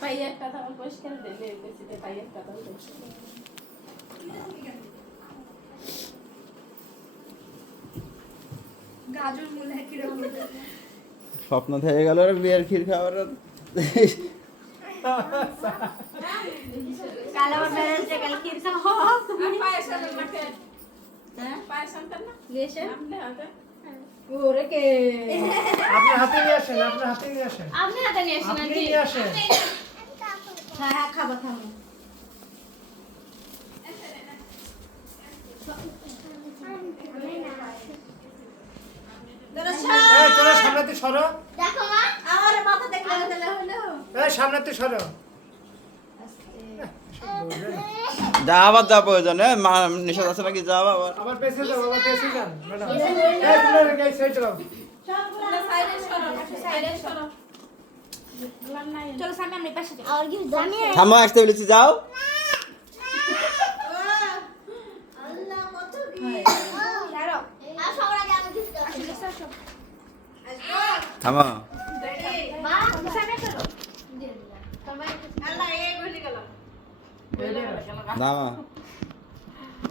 ভাইয়ের কথা পরিষ্কার দিলে বেশিতে ভাইয়ের কথা গাজর মূলা কিরকম স্বপ্ন থেকে গেল আর বিয়ের ক্ষীর খাওয়ার কাল আবার বেড়াচ্ছে কাল ক্ষীর খাওয়া পায়সা মাঠে পায়সা না গেছে আমলে হবে ওরে কে আপনার হাতে নিয়ে আসেন, আপনার হাতে নিয়ে আসেন, আপনি হাতে নিয়ে আসেন আপনি আন্টি নিয়ে আসেন। হ্যাঁ হ্যাঁ খাবো খাবো এই তোরা সামনেতে সরো, দেখো মা আমার মাথা দেখলে হলো এই সামনেতে সরো। যা আবার যা প্রয়োজন মা নিষেধ আছে নাকি যা আবার আবার পেছে যাও, আবার পেছে যান ম্যাডাম। এই তোরা গাইস সাইড দাও। তোমরা সাইডে সরো সাইডে সরো বললাম না চলো সামনে আমরা পাশে যাই আর কি জানি থামো আসতে বলেছি যাও আল্লাহ কত কি ছাড়ো আর সবার আগে আমি কিছু থামো মা সামনে চলো আল্লাহ এই গলি গেল না মা